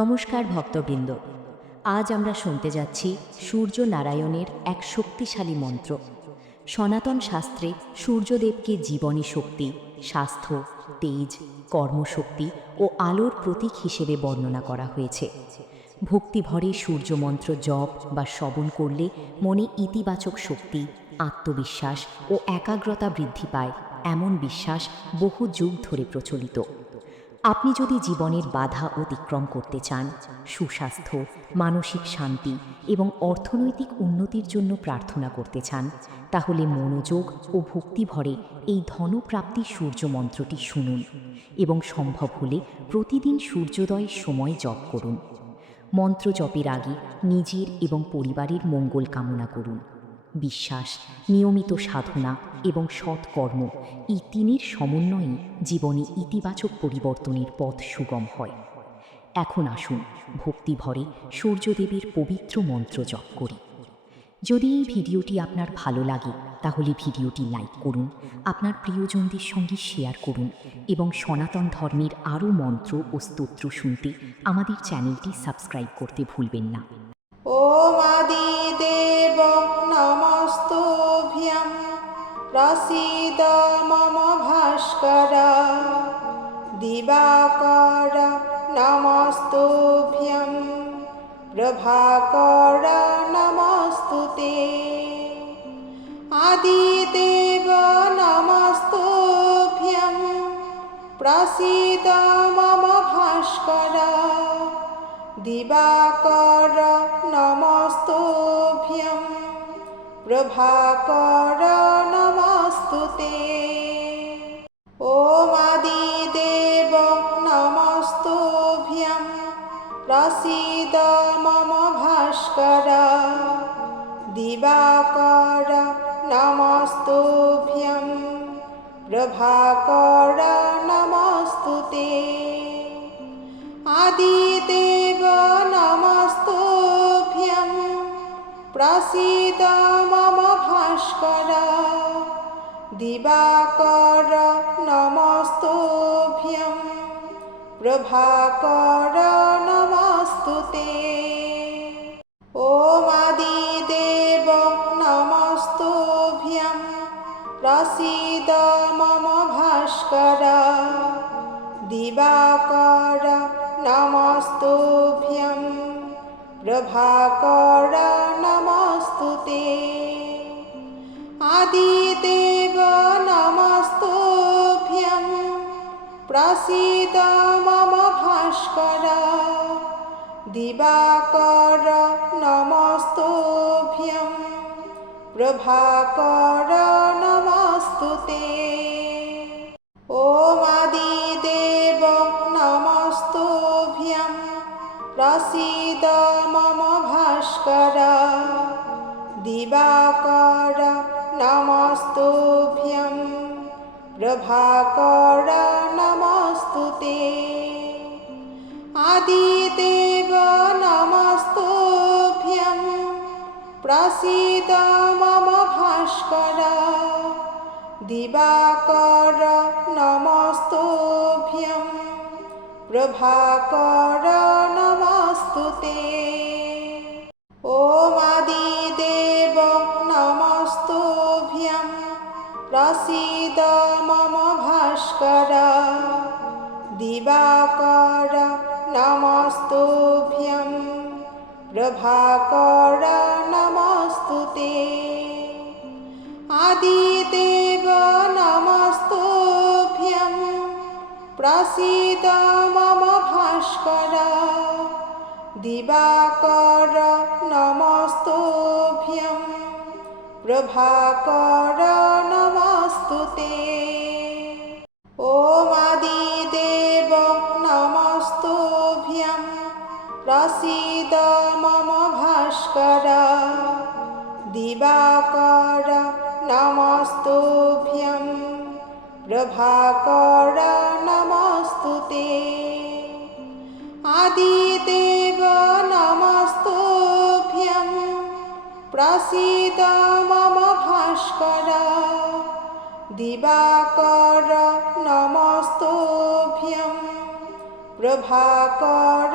নমস্কার ভক্তবৃন্দ, আজ আমরা শুনতে যাচ্ছি সূর্য নারায়ণের এক শক্তিশালী মন্ত্র। সনাতন শাস্ত্রে সূর্যদেবকে জীবনী শক্তি, স্বাস্থ্য, তেজ, কর্মশক্তি ও আলোর প্রতীক হিসেবে বর্ণনা করা হয়েছে। ভক্তিভরে সূর্যমন্ত্র জপ বা শ্রবণ করলে মনে ইতিবাচক শক্তি, আত্মবিশ্বাস ও একাগ্রতা বৃদ্ধি পায়, এমন বিশ্বাস বহু যুগ ধরে প্রচলিত। আপনি যদি জীবনের বাধা অতিক্রম করতে চান, সুস্বাস্থ্য, মানসিক শান্তি এবং অর্থনৈতিক উন্নতির জন্য প্রার্থনা করতে চান, তাহলে মনোযোগ ও ভক্তিভরে এই ধনপ্রাপ্তি সূর্য মন্ত্রটি শুনুন এবং সম্ভব হলে প্রতিদিন সূর্যোদয়ের সময় জপ করুন। মন্ত্র জপের আগে নিজের এবং পরিবারের মঙ্গল কামনা করুন। বিশ্বাস, নিয়মিত সাধনা এবং সৎকর্ম, এই তিনের সমন্বয়ে জীবনে ইতিবাচক পরিবর্তনের পথ সুগম হয়। এখন আসুন ভক্তিভরে সূর্যদেবের পবিত্র মন্ত্র জপ করি। যদি এই ভিডিওটি আপনার ভালো লাগে তাহলে ভিডিওটি লাইক করুন, আপনার প্রিয়জনদের সঙ্গে শেয়ার করুন এবং সনাতন ধর্মের আরও মন্ত্র ও স্তোত্র শুনতে আমাদের চ্যানেলটি সাবস্ক্রাইব করতে ভুলবেন না। ॐ आदिदेव नमस्तुभ्यं प्रसीद मम भास्कर दिवाकर नमस्तुभ्यं प्रभाकर नमस्तुते आदिदेव नमस्तुभ्यं प्रसीद मम भास्कर दिवाकर नमस्तुभ्यं प्रभाकर नमस्तुते ॐ आदिदेव नमस्तुभ्यं प्रसीद मम भास्कर दिवाकर नमस्तुभ्यं प्रभाकर नमस्तुते आदिदेव नमस्तुभ्यं प्रसीद मम भास्कर दिवाकर नमस्तुभ्यं प्रभाकर नमस्तुते ॐ आदिदेव नमस्तुभ्यं प्रसीद मम भास्कर दिवाकर नमस्तुभ्यं प्रभाकर नमस्तुते आदिदेव नमस्तुभ्यं प्रसीद मम भास्कर दिवाकर नमस्तुभ्यं प्रभाकर नमस्तुते ॐ आदिदेव नमस्तुभ्यं प्रसीद मम भास्कर दिवाकर नमस्तुभ्यं प्रभाकर नमस्तुते आदिदेव नमस्तुभ्यं प्रसीद मम भास्कर दिवाकर नमस्तुभ्यं प्रभाकर नमस्तुते ॐ आदिदेव नमस्तुभ्यं प्रसीद मम भास्कर दिवाकर नमस्तुभ्यं प्रभाकर नमस्तुते आदिदेव नमस्तुभ्यं प्रसीद मम भास्कर दिवाकर नमस्तुभ्यं प्रभाकर नमस्तुते ॐ आदिदेव नमस्तुभ्यं प्रसीद मम भास्कर दिवाकर नमस्तुभ्यं प्रभाकर नमस्तुते आदिदेव नमस्तुभ्यं प्रसीद मम भास्कर दिवाकर नमस्तुभ्यं प्रभाकर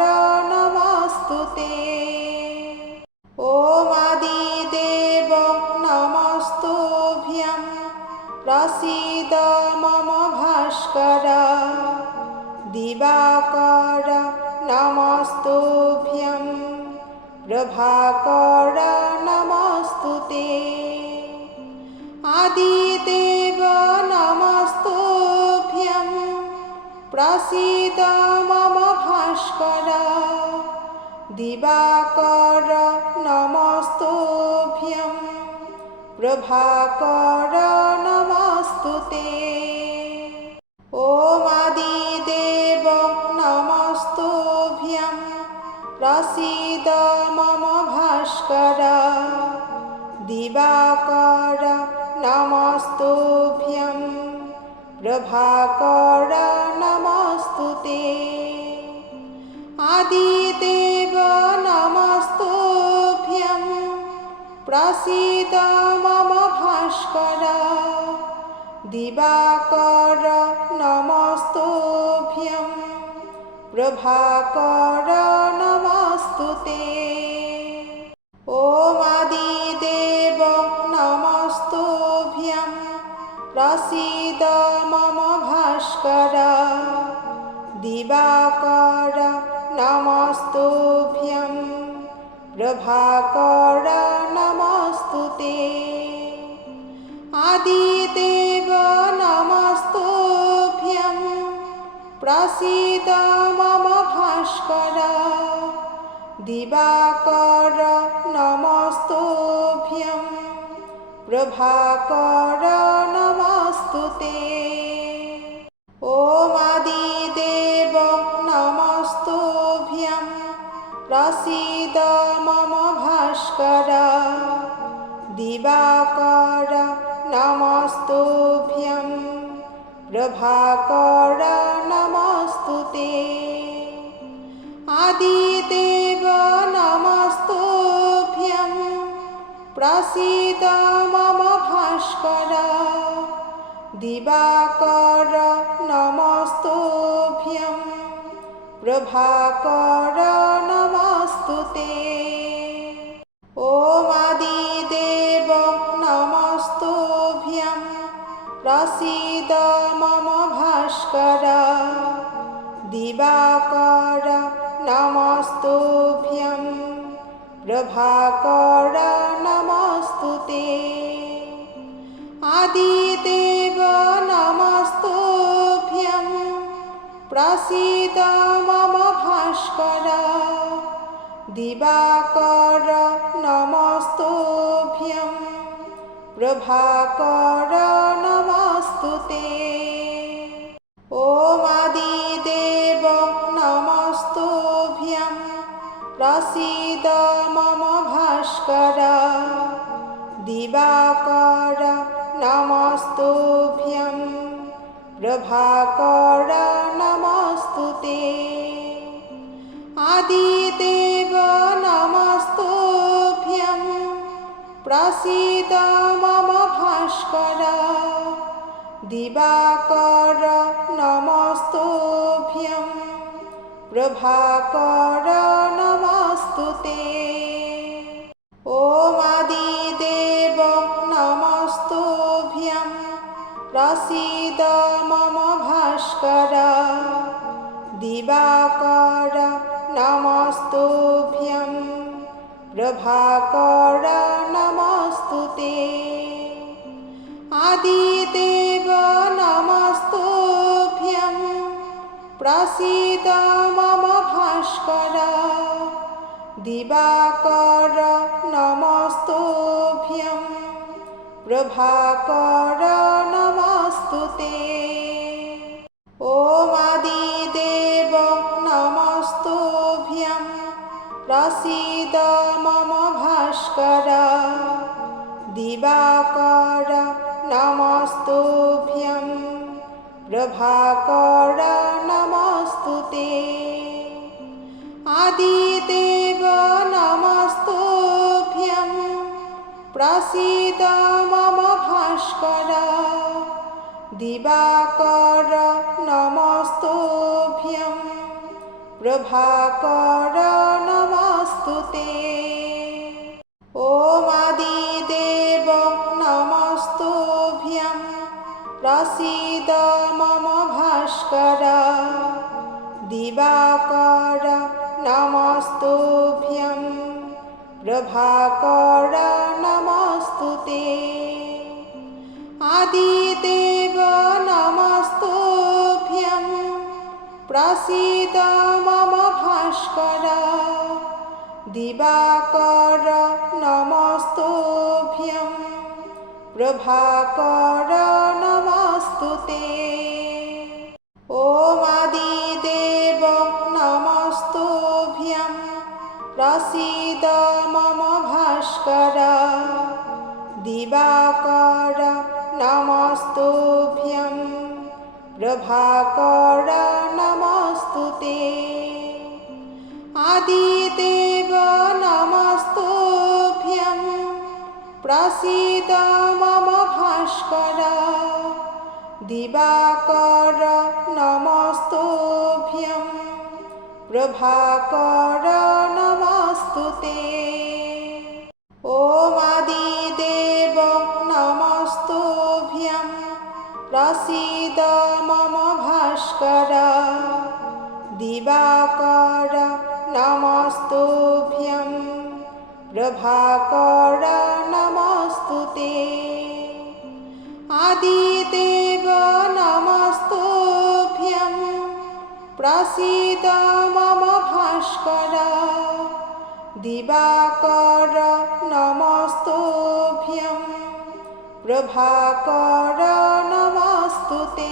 ভাস্কর দিবাকর নমস্তুভ্যং প্রভাকর নমস্তুতে আদিদেব নমস্তুভ্যং প্রসীদ মম ভাস্কর দিবাকর নমস্তুভ্যং প্রভাকর নমস্তুতে ওম আদিদেব নমস্তুভ্যং প্রসীদ মম ভাস্কর দিবাকর নমস্তুভ্যং প্রভাকর নমস্তুতে আদিদেব নমস্তুভ্যং প্রসীদ মম ভাস্কর দিবাকর নমস্তুভ্যং প্রভাকর নমস্তুতে ওম আদিদেব নমস্তুভ্যং প্রসীদ মম ভাস্কর দিবাকর নমস্তুভ্যং প্রভাকর নমস্তুতে আদিদেব নমস্তুভ্যং প্রসীদ মম ভাস্কর দিবাকর নমস্তুভ্যং প্রভাকর নমস্তুতে ওম আদিদেব নমস্তুভ্যং প্রসীদ মম ভাস্কর দিবাকর নমস্তুভ্যং প্রভাকর নমস্তুতে আদিদেব নমস্তুভ্যং প্রসীদ মম ভাস্কর দিবাকর নমস্তুভ্যং প্রভাকর নমস্তুতে ওম আদিদেব নমস্তুভ্যং প্রসীদ মম ভাস্কর দিবাকর নমস্তুভ্যং প্রভাকর নমস্তুতে আদিদেব নমস্তুভ্যং প্রসীদ মম ভাস্কর দিবাকর নমস্তুভ্যং প্রভাকর নমস্তুতে ওম আদিদেব নমস্তুভ্যং প্রসীদ মম ভাস্কর দিবাকর নমস্তুভ্যং প্রভাকর নমস্তুতে আদিদেব নমস্তুভ্যং প্রসীদ মম ভাস্কর দিবাকর নমস্তুভ্যং প্রভাকর নমস্তুতে ওম আদিদেব নমস্তুভ্যং প্রসীদ মম ভাস্কর দিবাকর নমস্তুভ্যং প্রভাকর নমস্তুতে আদিদেব নমস্তুভ্যং প্রসীদ মম ভাস্কর দিবাকর নমস্তুভ্যং প্রভাকর নমস্তুতে ওম আদিদেব নমস্তুভ্যং প্রসীদ মম ভাস্কর দিবাকর নমস্তুভ্যং প্রভাকর নমস্তুতে আদিদেব নমস্তুভ্যং প্রসীদ মম ভাস্কর দিবাকর নমস্তুভ্যং প্রভাকর নমস্তুতে ওম আদিদেব নমস্তুভ্যং প্রসীদ মম ভাস্কর प्रभाकर नमस्तुते आदिदेव नमस्तुभ्यं प्रसीद मम भास्कर दिवाकर नमस्तुभ्यं प्रभाकर नमस्तुते ॐ आदिदेव नमस्तुभ्यं प्रसीद मम भास्कर दिवाकर नमस्तुभ्यं प्रभाकर नमस्तुते आदिदेव नमस्तुभ्यं प्रसीद मम भास्कर दिवाकर नमस्तुभ्यं प्रभाकर नमस्तुते ॐ आदिदेव नमस्तुभ्यं प्रसीद मम भास्कर दिवाकर नमस्तुभ्यं प्रभाकर नमस्तुते आदिदेव नमस्तुभ्यं प्रसीद मम भास्कर दिवाकर नमस्तुभ्यं प्रभाकर नमस्तुते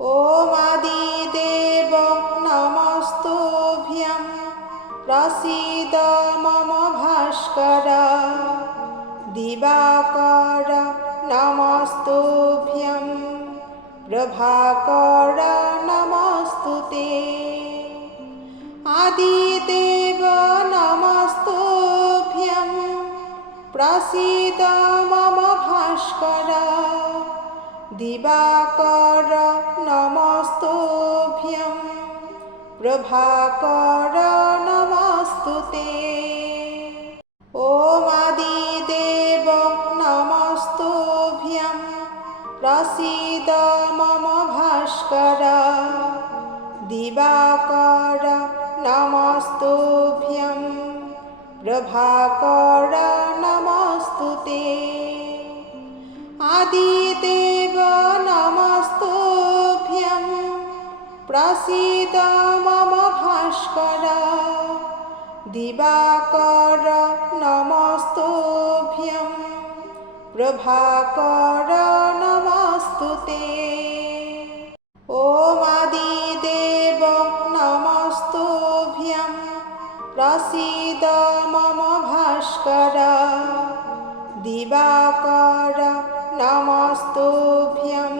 ॐ आदिदेव नमस्तुभ्यं प्रसीद मम भास्कर दिवाकर नमस्तुभ्यं प्रभाकर नमस्तुते आदिदेव नमस्तुभ्यं प्रसीद मम भास्कर दिवाकर नमस्तुभ्यं प्रभाकर नमस्तुते ॐ आदिदेव नमस्तुभ्यं प्रसीद मम भास्कर दिवाकर नमस्तुभ्यं प्रभाकर नमस्तुते आदिदेव नमस्तुभ्यं प्रसीद मम भास्कर दिवाकर नमस्तुभ्यं प्रभाकर नमस्तुते ॐ आदिदेव नमस्तुभ्यं प्रसीद मम भास्कर दिवाकर नमस्तुभ्यं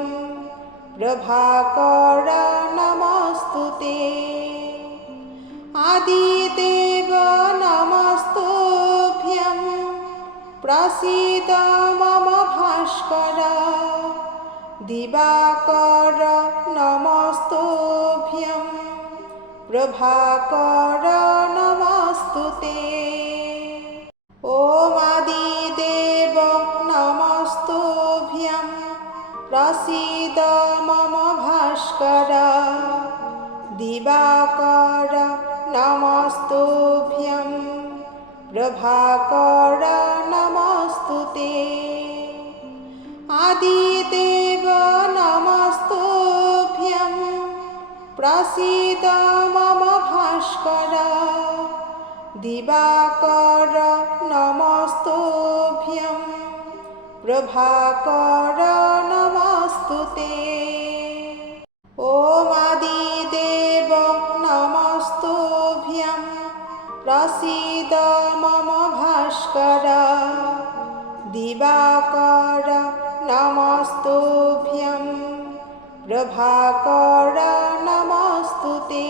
प्रभाकर नमस्तुते आदिदेव नमस्तुभ्यं प्रसीद मम भास्कर दिवाकर नमस्तुभ्यं प्रभाकर नमस्तुते ॐ आदिदेव नमस्तुभ्यं प्रसीद मम भास्कर दिवाकर नमस्तुभ्यं प्रभाकर नमस्तुते आदिदेव नमस्तुभ्यं प्रसीद मम भास्कर दिवाकर नमस्तुभ्यं प्रभाकर नमस्तुते ॐ आदिदेव नमस्तुभ्यं प्रसीद मम भास्कर दिवाकर नमस्तुभ्यं प्रभाकर नमस्तुते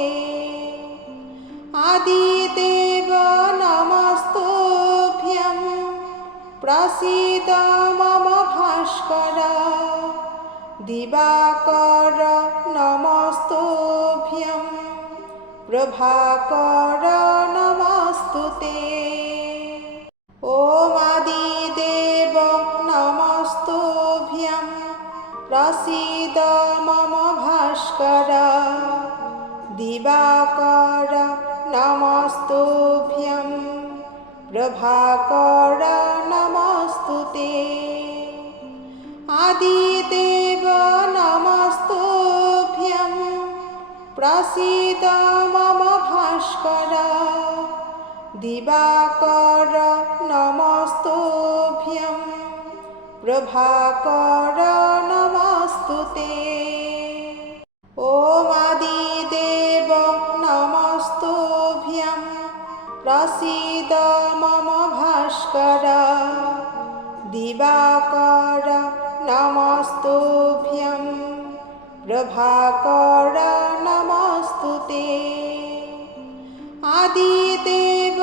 आदिदेव नमस्तुभ्यं प्रसीद मम भास्कर दिवाकर नमस्तुभ्यं प्रभाकर नमस्तुते ॐ आदिदेव नमस्तुभ्यं प्रसीद मम भास्कर दिवाकर नमस्तुभ्यं प्रभाकर नमस्तुते आदिदेव नमस्तुभ्यं प्रसीद मम भास्कर दिवाकर नमस्तुभ्यं प्रभाकर नमस्तुते ॐ आदिदेव नमस्तुभ्यं प्रसीद मम भास्कर दिवाकर नमस्तुभ्यं प्रभाकर नमस्तुते आदिदेव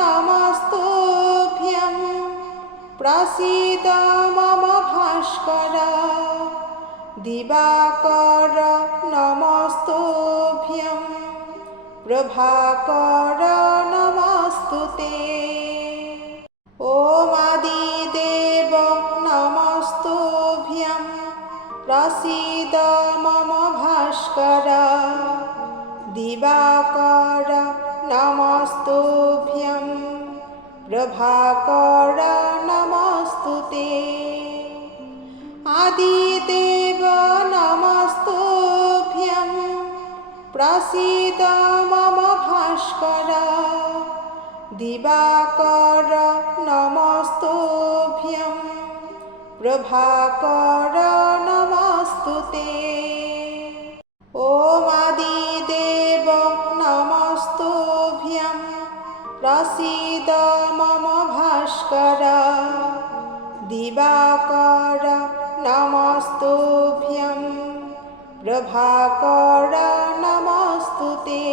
नमस्तुभ्यं प्रसीद मम भास्कर दिवाकर नमस्तुभ्यं प्रभाकर नमस्तुते ॐ आदिदेव नमस्तुभ्यं प्रसीद मम भास्कर दिवाकर नमस्तुभ्यं प्रभाकर नमस्तुते आदिदेव नमस्तुभ्यं प्रसीद मम भास्कर दिवाकर नमस्तुभ्यं प्रभाकर नमस्तुते ॐ आदिदेव नमस्तुभ्यं प्रसीद मम भास्कर दिवाकर नमस्तुभ्यं प्रभाकर नमस्तुते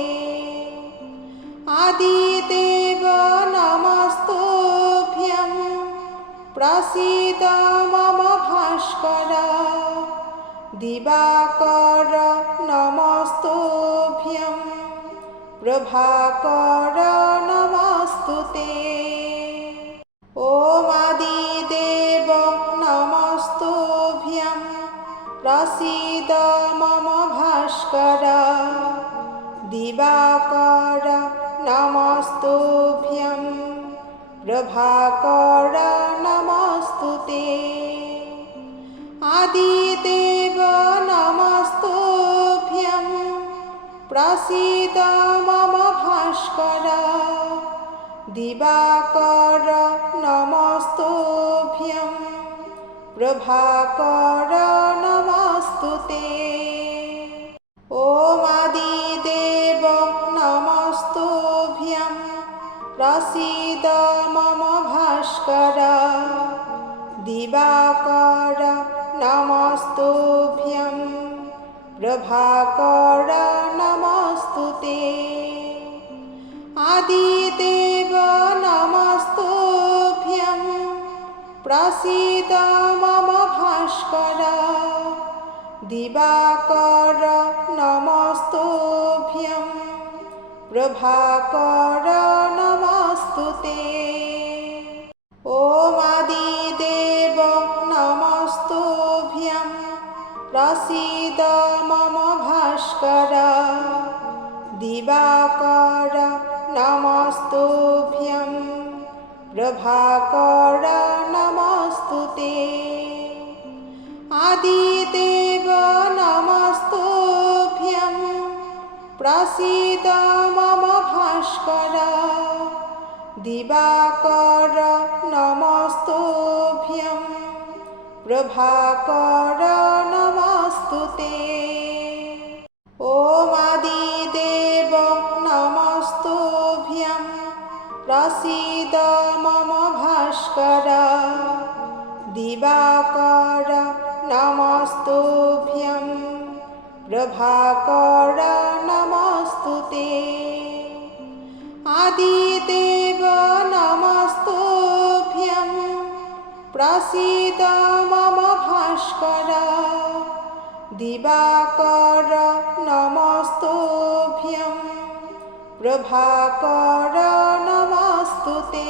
आदिदेव नमस्तुभ्यं प्रसीद मम भास्कर दिवाकर नमस्तुभ्यं प्रभाकर नमस्तुते ॐ आदिदेव नमस्तुभ्यं प्रसीद मम भास्कर दिवाकर नमस्तुभ्यं प्रभाकर नमस्तुते आदिदेव नमस्तुभ्यं प्रसीद मम भास्कर दिवाकर नमस्तुभ्यं प्रभाकर नमस्तुते ॐ आदिदेव नमस्तुभ्यं प्रसीद मम भास्कर दिवाकर नमस्तुभ्यं प्रभाकर नमस्तुते आदिदेव नमस्तुभ्यं प्रसीद मम भास्कर दिवाकर नमस्तुभ्यं प्रभाकर नमस्तुते ॐ आदिदेव नमस्तुभ्यं प्रसीद मम भास्कर दिवाकर नमस्तुभ्यं प्रभाकर नमस्तुते आदिदेव नमस्तुभ्यं प्रसीद मम भास्कर दिवाकर नमस्तुभ्यं प्रभाकर नमस्तुते ॐ आदिदेव नमस्तुभ्यं प्रसीद मम भास्कर दिवाकर नमस्तुभ्यं प्रभाकर नमस्तुते आदिदेव नमस्तुभ्यं प्रसीद मम भास्कर दिवाकर नमस्तुभ्यं प्रभाकर नमस्तुते।